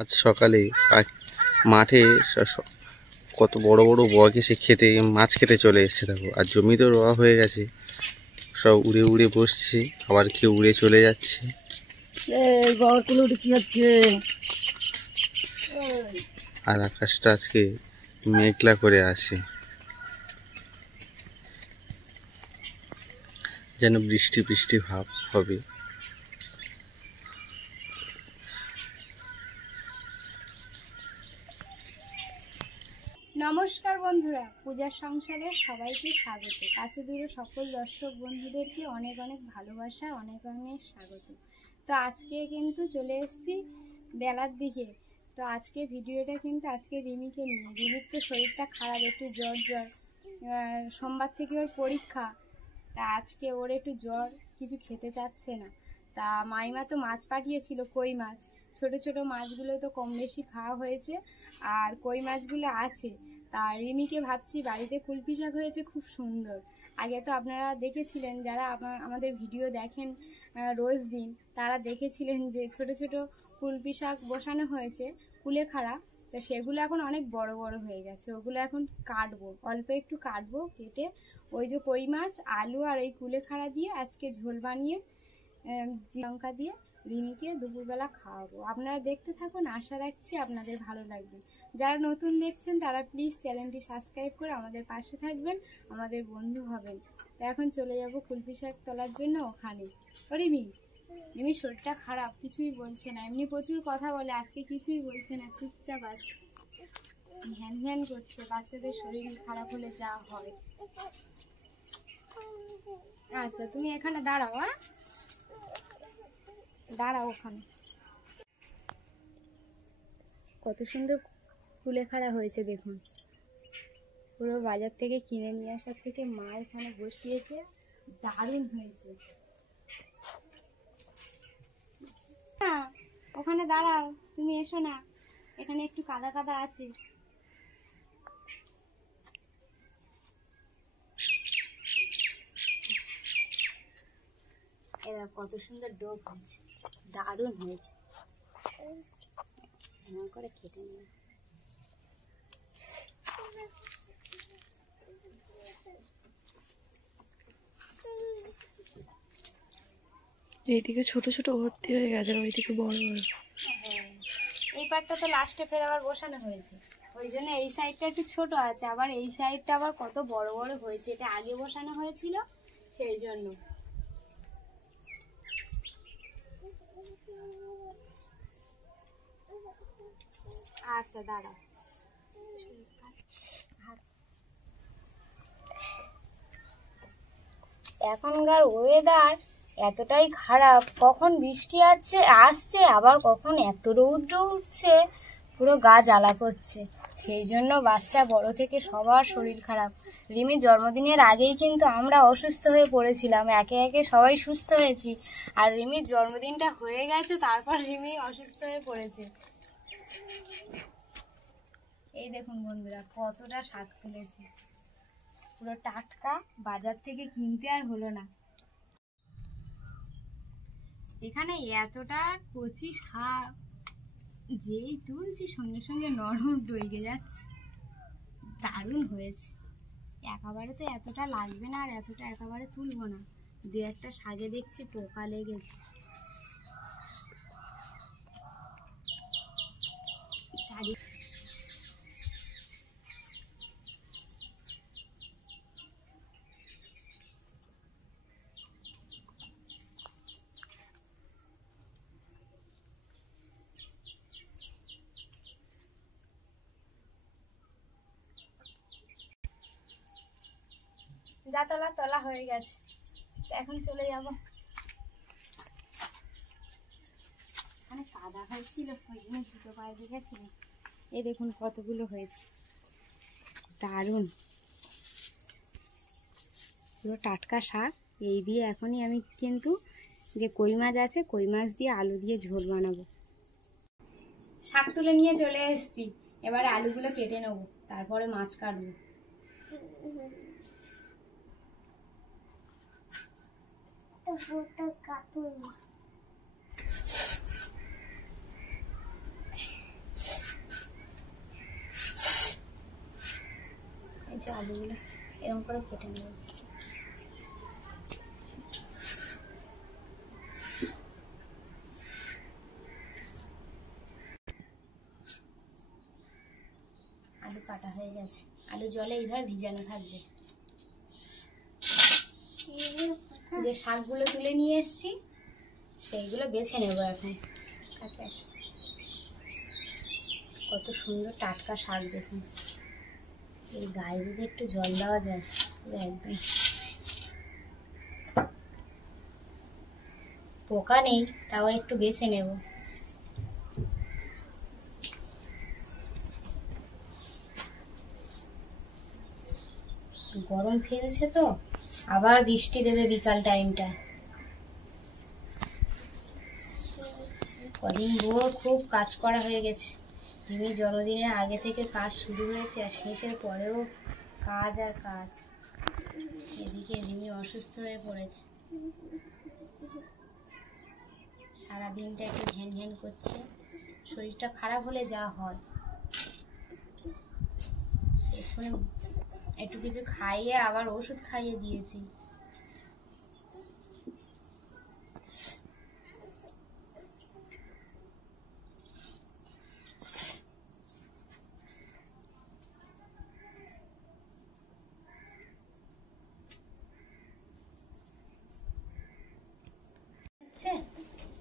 আজ সকালে মাঠে কত বড় বড় বক এসে মাছ খেতে চলে এসছে। দেখো, আর জমিতে রোয়া হয়ে গেছে, সব উড়ে উড়ে বসছে, আবার কেউ উড়ে চলে যাচ্ছে। আর আকাশটা আজকে মেঘলা করে আছে, যেন বৃষ্টি বৃষ্টি ভাব হবে। নমস্কার বন্ধুরা, পূজার সংসারে সবাইকে স্বাগত। কাছে দূরে সকল দর্শক বন্ধুদেরকে অনেক অনেক ভালোবাসা, অনেক অনেক স্বাগত। তো আজকে কিন্তু চলে এসেছি বেলার দিকে। তো আজকে ভিডিওটা কিন্তু আজকে রিমিকে নিয়ে। রিমির তো শরীরটা খারাপ, একটু জ্বর জ্বর, সোমবার থেকে ওর পরীক্ষা। তা আজকে ওর একটু জ্বর, কিছু খেতে চাচ্ছে না। তা মাইমা তো মাছ পাঠিয়েছিল, কই মাছ। ছোট ছোট মাছগুলো তো কম বেশি খাওয়া হয়েছে, আর কই মাছগুলো আছে। তা রিমিকে ভাবছি বাড়িতে কুলপি শাক হয়েছে খুব সুন্দর। আগে তো আপনারা দেখেছিলেন, যারা আমাদের ভিডিও দেখেন রোজ দিন, তারা দেখেছিলেন যে ছোট ছোট কুলপি শাক বসানো হয়েছে কুলেখাড়া। তো সেগুলো এখন অনেক বড় বড় হয়ে গেছে, ওগুলো এখন কাটবো, অল্প একটু কাটবো, কেটে ওই যে কই মাছ, আলু আর এই কুলেখাড়া দিয়ে আজকে ঝোল বানিয়ে লঙ্কা দিয়ে রিমিকে দুপুরবেলা খাওয়াবো। আপনারা দেখতে থাকুন, আশা রাখছি আপনাদের ভালো লাগবে। যারা নতুন দেখছেন তারা প্লিজ চ্যানেলটি সাবস্ক্রাইব করে আমাদের পাশে থাকবেন, আমাদের বন্ধু হবেন। তো এখন চলে যাব কুলপি শাক তোলার জন্য ওখানে। ও রিমি শরীরটা খারাপ, কিছুই বলছে না, এমনি প্রচুর কথা বলে, আজকে কিছুই বলছে না, চুপচাপ আছে, ধ্যান ধ্যান করছে। বাচ্চাদের শরীর খারাপ হলে যা হয়। আচ্ছা, তুমি এখানে দাঁড়াও, হ্যাঁ দাঁড়াও ওখানে। কত সুন্দর কুলেখাড়া হয়েছে দেখুন, পুরো বাজার থেকে কিনে নিয়ে আসার থেকে মা এখানে বসিয়েছে, দারুণ হয়েছে। ওখানে দাঁড়াও, তুমি এসো না, এখানে একটু কাদা কাদা আছে। এরা কত সুন্দর ডোক হয়েছে, দারুণ হয়েছে। করে কেটে নিয়ে এইদিকে ছোট ছোট ভর্তি হয়ে গেছে, ওইদিকে বড় বড়। এই পাটটা তো লাস্টে ফের আবার বসানো হয়েছে, ওই জন্য এই সাইডটা একটু ছোট আছে, আবার এই সাইডটা আবার কত বড় বড় হয়েছে, এটা আগে বসানো হয়েছিল সেই জন্য। আচ্ছা দাঁড়া, এখনকার ওয়েদার এতটাই খারাপ, কখন বৃষ্টি আসছে আবার কখন এত রৌদ্র উঠছে, পুরো গা জ্বালা করছে। সেই জন্য বাচ্চা বড় থেকে সবার শরীর খারাপ। রিমির জন্মদিনের আগেই কিন্তু আমরা অসুস্থ হয়ে পড়েছিলাম, একে একে সবাই সুস্থ হয়েছি, আর রিমির জন্মদিনটা হয়ে গেছে, তারপর রিমি অসুস্থ হয়ে পড়েছে। এই দেখুন বন্ধুরা, কতটা শাক তুলেছি, পুরো টাটকা, বাজার থেকে কিনতে আর হলো না। এখানে এতটা কচি শাক, যেই তুলছি সঙ্গে সঙ্গে নরম ডইগে যাচ্ছে, দারুণ হয়েছে। একেবারে তো এতটা লাগবে না, আর এতটা একেবারে তুলবো না, দু একটা শাকে দেখছি পোকা লেগেছে। যা তলা তলা হয়ে গেছে, এখন চলে যাব। এখানে কাদা হয়েছিল, ওই জন্য জুতো পায়ে দেখেছিল। এই দেখুন কতগুলো হয়েছে, দারুণ পুরো টাটকা শাক। এই দিয়ে এখনই আমি কিন্তু যে কই মাছ আছে, কই মাছ দিয়ে আলু দিয়ে ঝোল বানাবো। শাক তুলে নিয়ে চলে এসেছি, এবারে আলুগুলো কেটে নেবো, তারপরে মাছ কাটবো। হচ্ছে, আলুগুলো এরকম করে কেটে নেব। আলু কাটা হয়ে গেছে, আলু জলে এইভাবে ভিজানো থাকবে। যে শাকগুলো তুলে নিয়ে এসেছি সেইগুলো বেছে নেব এখন। আচ্ছা, কত সুন্দর টাটকা শাক দেখুন। এই গায়ে যদি একটু জল দেওয়া যায় পুরো একদম পোকা নেই, তাও একটু বেছে নেব। গরম ফেলছে তো, আবার বৃষ্টি দেবে বিকাল টাইমটা। কদিন ভোর খুব কাজ করা হয়ে গেছে। রিমির জন্মদিনের আগে থেকে কাজ শুরু হয়েছে, আর শেষের পরেও কাজ আর কাজ। এদিকে রিমি অসুস্থ হয়ে পড়েছে, সারাদিনটা একটু ঘ্যান ঘ্যান করছে। শরীরটা খারাপ হলে যা হয়, এক্ষুনি একটু কিছু খাইয়ে আবার ওষুধ খাইয়ে দিয়েছি।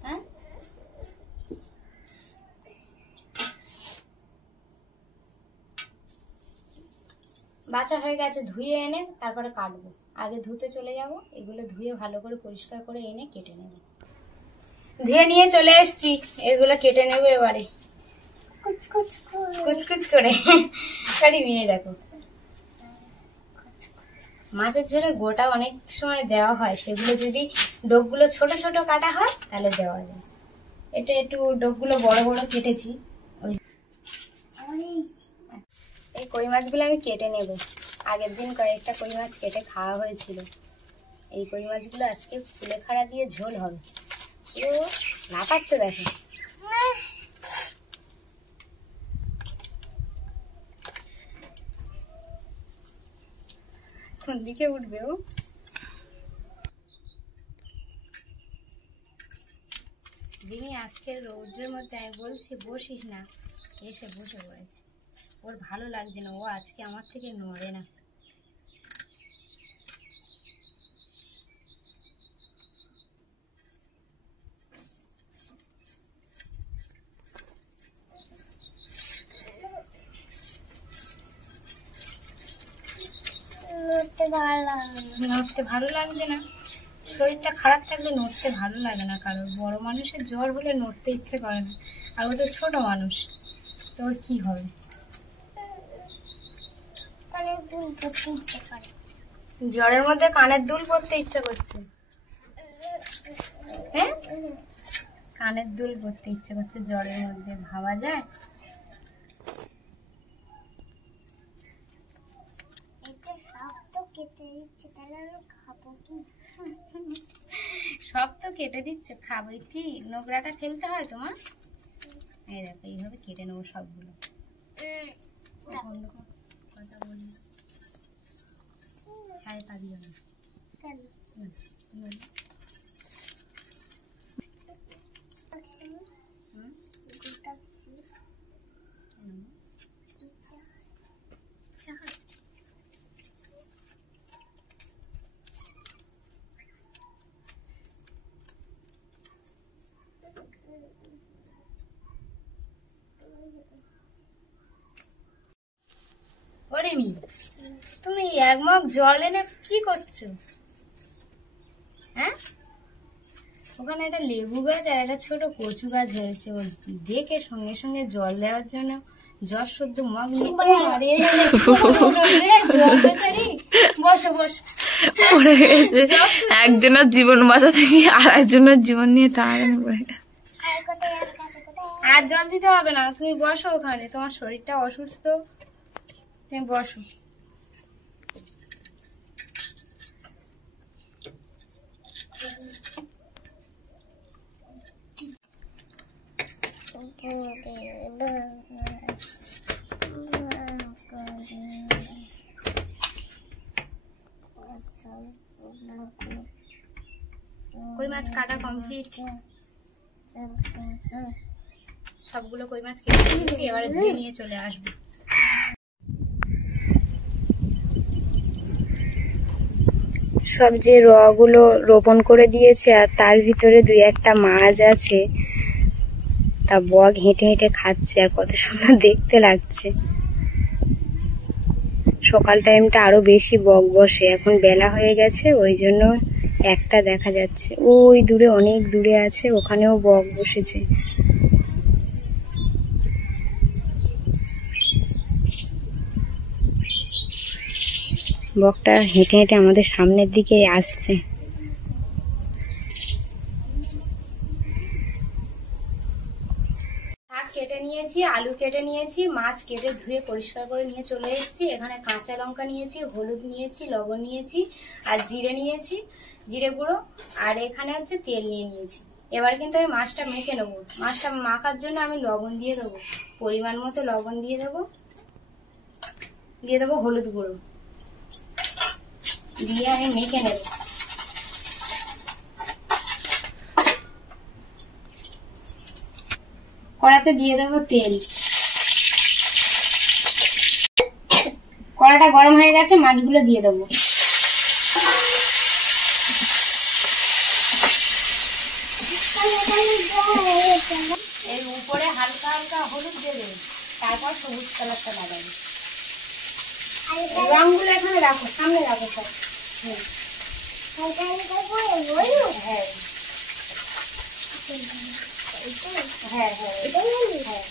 হ্যাঁ, বাছা হয়ে গেছে, ধুয়ে এনে তারপরে কাটবো। আগে ধুতে চলে যাব, এগুলো ধুয়ে ভালো করে পরিষ্কার করে এনে কেটে নেব। ধুয়ে নিয়ে চলে এসেছি, এগুলো কেটে নেব এবারে কুচকুচ করে। কাটি নিয়ে দেখো, মাছের ঝোলে গোটা অনেক সময় দেওয়া হয়, সেগুলো যদি ডোকগুলো ছোট ছোট কাটা হয় তাহলে দেওয়া যায়। এটা একটু ডোকগুলো বড় বড় কেটেছি। এই কই মাছগুলো আমি কেটে নেব। আগের দিন কয়েকটা কই মাছ কেটে খাওয়া হয়েছিল। এই কই মাছগুলো আজকে কুলেখাড়া দিয়ে ঝোল হবে। ও লাফাচ্ছে দেখো। কোন দিকে উঠবে ও? যিনি আজকের রৌদ্রের মধ্যে আমি বলছি বসিস না, এসে বসে পড়েছে। ওর ভালো লাগছে না, ও আজকে আমার থেকে নড়ে না। নড়তে ভালো লাগছে না, শরীরটা খারাপ থাকলে নড়তে ভালো লাগে না কারণ। বড় মানুষের জ্বর হলে নড়তে ইচ্ছে করে না, আর ও তো ছোট মানুষ, তো ওর কি হবে? জ্বরের মধ্যে কানের দুল পরতে ইচ্ছা করছে। হ্যাঁ, কানের দুল পরতে ইচ্ছে করছে জ্বরের মধ্যে, ভাবা যায়? সব তো কেটে দিচ্ছে, খাবো কি? নোংরাটা ফেলতে হয় তোমার। এই দেখো, এইভাবে কেটে নেবো সবগুলো। কথা বলি, ছাই পা দিও না। রিমি, তুমি এক মগ জল এনে কি করছো? হ্যাঁ, ওখানে একটা লেবু গাছ আর একটা ছোট কচু গাছ হয়েছে, ও দেখে সঙ্গে সঙ্গে জল দেওয়ার জন্য জ্বর সদ্য মগ নিয়ে বসো বসো। একজনের জীবন বাঁচাতে গিয়ে আর একজনের জীবন নিয়ে টানাটানি পড়ে গেছে। আর জল দিতে হবে না, তুমি বসো ওখানে, তোমার শরীরটা অসুস্থ, তুমি বসো। কই মাছ কাটা কমপ্লিট, সবগুলো কই মাছ কেটে নিয়েছি, এবারে ধুয়ে নিয়ে চলে আসবো। সব যে রগুলো রোপণ করে দিয়েছে আর তার ভিতরে 2-1টা মাছ আছে, তা বক হেঁটে হেঁটে খাচ্ছে আর কত সুন্দর দেখতে লাগছে। সকাল টাইমটা আরো বেশি বক বসে, এখন বেলা হয়ে গেছে ওই জন্য একটা দেখা যাচ্ছে। ওই দূরে, অনেক দূরে আছে, ওখানেও বক বসেছে। বকটা হেঁটে হেঁটে আমাদের সামনের দিকে আসছে। শাক কেটে নিয়েছি, আলু কেটে নিয়েছি, মাছ কেটে ধুয়ে পরিষ্কার করে নিয়ে চলে এসেছি। এখানে কাঁচা লঙ্কা নিয়েছি, হলুদ নিয়েছি, লবণ নিয়েছি আর জিরে নিয়েছি, জিরে গুঁড়ো, আর এখানে হচ্ছে তেল নিয়ে নিয়েছি। এবার কিন্তু আমি মাছটা মেখে নেবো। মাছটা মাখার জন্য আমি লবণ দিয়ে দেবো, পরিমাণ মতো লবণ দিয়ে দেবো, হলুদ গুঁড়ো দিয়ে আমি মেখে নেব। কড়াতে দিয়ে দেবো তেল। কড়াটা গরম হয়ে গেছে, মাছগুলো দিয়ে দেবো। এর উপরে হালকা হালকা হলুদ দেবে, তারপর সবুজ কালারটা লাগাবে। রঙগুলো এখানে রাখো, সামনে রাখো সব। হ্যাঁ হ্যাঁ হ্যাঁ,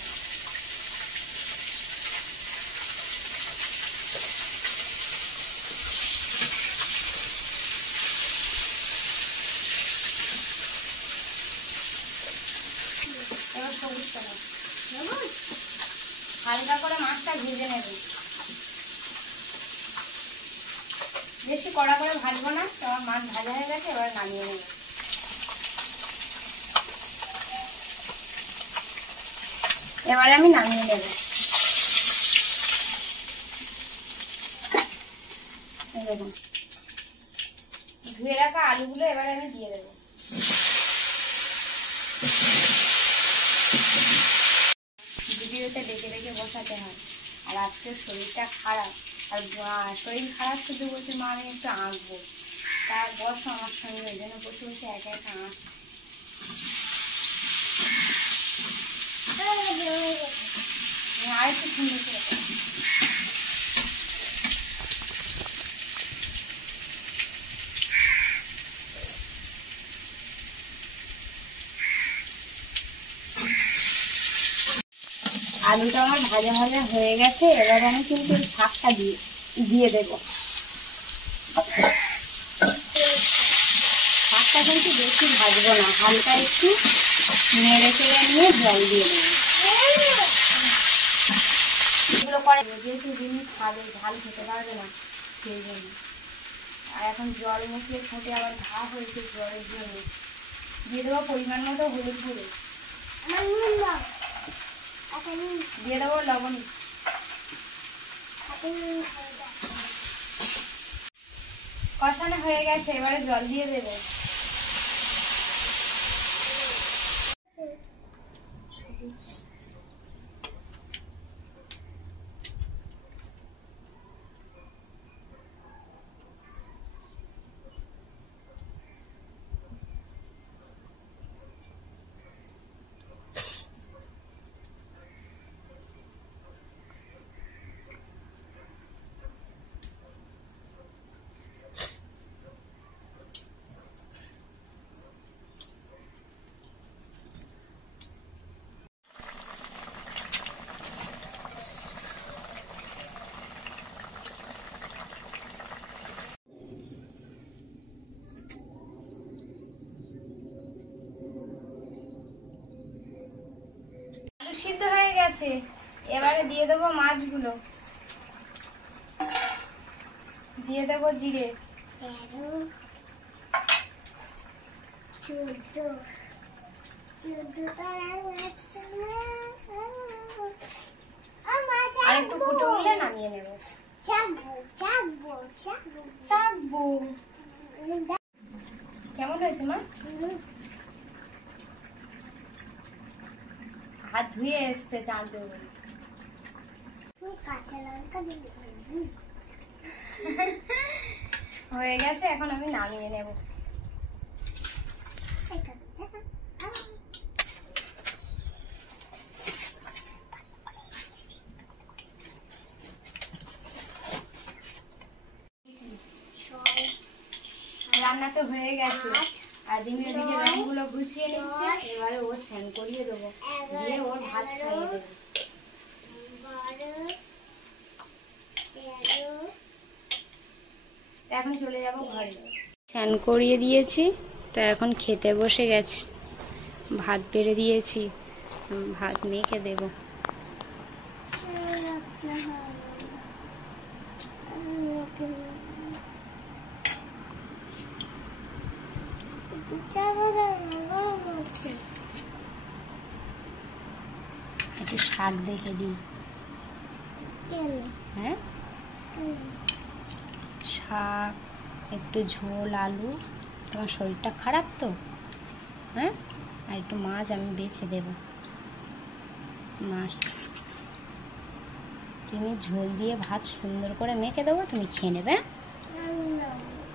সবুজ কালার হালকা করে মাছটা ভেজে নেবে, বেশি কড়া করে ভাজবো না। আমার মাছ ভাজা হয়ে গেছে, এবার নামিয়ে নেব। এবারে আমি নামিয়ে নেব। দেখুন ধুয়ে রাখা আলুগুলো এবারে আমি দিয়ে দেবো। ভিডিওতে দেখে দেখে বসাতে হয়, আর আজকে শরীরটা খারাপ, আর শরীর খারাপ শুধু বলছে মা আমি একটু আঁকবো, তার বসো আমার সঙ্গে, ওই জন্য বসে বসে একা একা আঁকছি। আর একটু সুন্দর করে আলুটা আমার ভাজা ভাজা হয়ে গেছে। এবারে আমি কিন্তু শাকটা দিয়ে দেবো। শাকটা কিন্তু বেশি ভাজবো না, হালকা একটু নেড়ে চেড়ে নিয়ে জল দিয়ে দেবো। এগুলো করে যেহেতু রিমি খাবে, ঝাল খেতে পারবে না, সেই জন্য। আর এখন জল মুখে ফুটে আবার ঘা হয়েছে জ্বরের জন্য। দিয়ে দেবো পরিমাণ মতো হলুদ গুঁড়ো, দিয়ে দেবো লবণ। কষানো হয়ে গেছে, এবারে জল দিয়ে দেবে। সিদ্ধ হয়ে গেছে, এবারে দিয়ে দেবো মাছগুলো, দিয়ে দেবো জিরে, 13, 14 আর একটু ফুটে উঠলে নামিয়ে নেব। চাকবো কেমন হয়েছে মা? হাত ধুয়ে এসছে চাল দেবো। কাঁচা লঙ্কা দিলে হয়ে গেছে, এখন আমি নামিয়ে নেব। রান্না তো হয়ে গেছে, আর দিদি ওদিকে রঙগুলো গুছিয়ে নিচ্ছে। এবারে ও স্নান করিয়ে দেবো, দিয়ে ওর ভাত খাইয়ে দেবো। এখন চলে যাব ঘরে। স্নান করিয়ে দিয়েছি, তো এখন খেতে বসে গেছি। ভাত বেড়ে দিয়েছি, ভাত মেখে দেব। একটু শাক দেখে দিই। হ্যাঁ, শাক, একটু ঝোল আলু। তোমার শরীরটা খারাপ তো, হ্যাঁ, আর একটু মাছ আমি বেছে দেব। মাছ তুমি ঝোল দিয়ে ভাত সুন্দর করে মেখে দেবো, তুমি খেয়ে নেবে।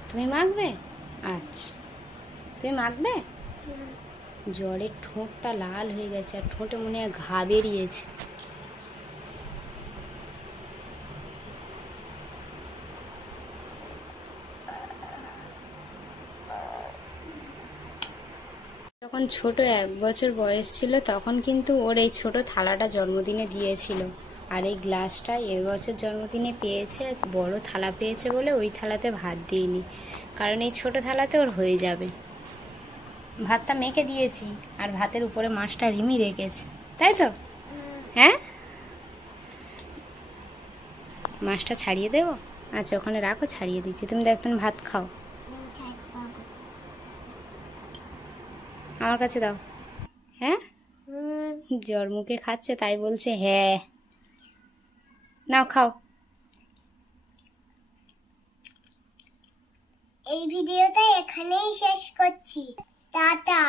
তুমি মাখবে? আচ্ছা, তুমি মাখবে। জ্বরে ঠোঁটটা লাল হয়ে গেছে, আর ঠোঁটে মনে হয় ঘা বেরিয়েছে। যখন ছোট 1 বছর বয়স ছিল, তখন কিন্তু ওর এই ছোট থালাটা জন্মদিনে দিয়েছিল। আর এই গ্লাসটা এবছর জন্মদিনে পেয়েছে, বড় থালা পেয়েছে বলে ওই থালাতে ভাত দিইনি, কারণ এই ছোট থালাতে ওর হয়ে যাবে। ভাতটা মেখে দিয়েছি, আর ভাতের উপরে মাছটা রিমি রেখেছে, তাই তো? হ্যাঁ, মাছটা ছাড়িয়ে দেবো। আচ্ছা, ওখানে রাখো, ছাড়িয়ে দিচ্ছি। তুমি তো একদম ভাত খাও, আমার কাছে দাও। হ্যাঁ, জ্বর মুখে খাচ্ছে, তাই বলছে হ্যাঁ। নাও খাও। এই ভিডিওটা এখানেই শেষ করছি। টাটা।